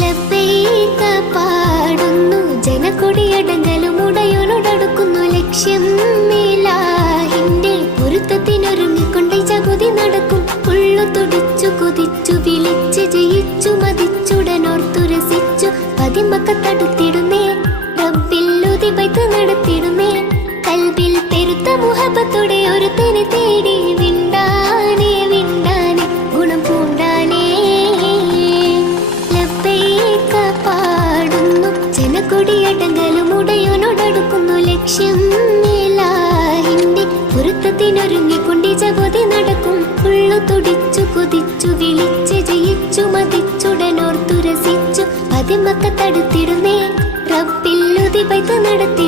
ലബ്ബൈക പാടുന്നു ജനകൊടിയടങ്കലും ഉടയോടടുക്കുന്നു ലക്ഷ്യം മേലാഹിന്റെ പൊരുത്തത്തിനൊരുങ്ങിക്കൊണ്ട് ജഗതി നടക്കും. ഉള്ളു തുടിച്ചു കൊതിച്ചു വിളിച്ച് ജയിച്ചു മതിച്ചുടനോർത്തു രസിച്ചു പതിമക്കത്തടുത്തിടുന്നേ റബ്ബിൽ ഉദിബൈത്ത് നടത്തിടുന്നേ. കൽബിൽ പെരുത്ത മുഹബത്തോടെ ഒരുത്തനെ തേടി വിണ്ടാനേ വിണ്ടാനേ ഗുണം പൂണ്ടാനേ. ലബ്ബൈക പാടുന്നു ജനകൊടിയടങ്കലും ഉടയോടടുക്കുന്നു ലക്ഷ്യം മേലാഹിന്റെ പൊരുത്തത്തിനൊരുങ്ങിക്കൊണ്ട് ജഗതി നടക്കും. ഉള്ളു തുടിച്ചു കൊതിച്ചു വിളിച്ച് ജയിച്ചു മതിച്ചുടനോർത്തു രസിച്ചു പതിമക്കത്തടുത്തിടുന്നേ റബ്ബിൽ ഉദിബൈത്ത് നടത്തി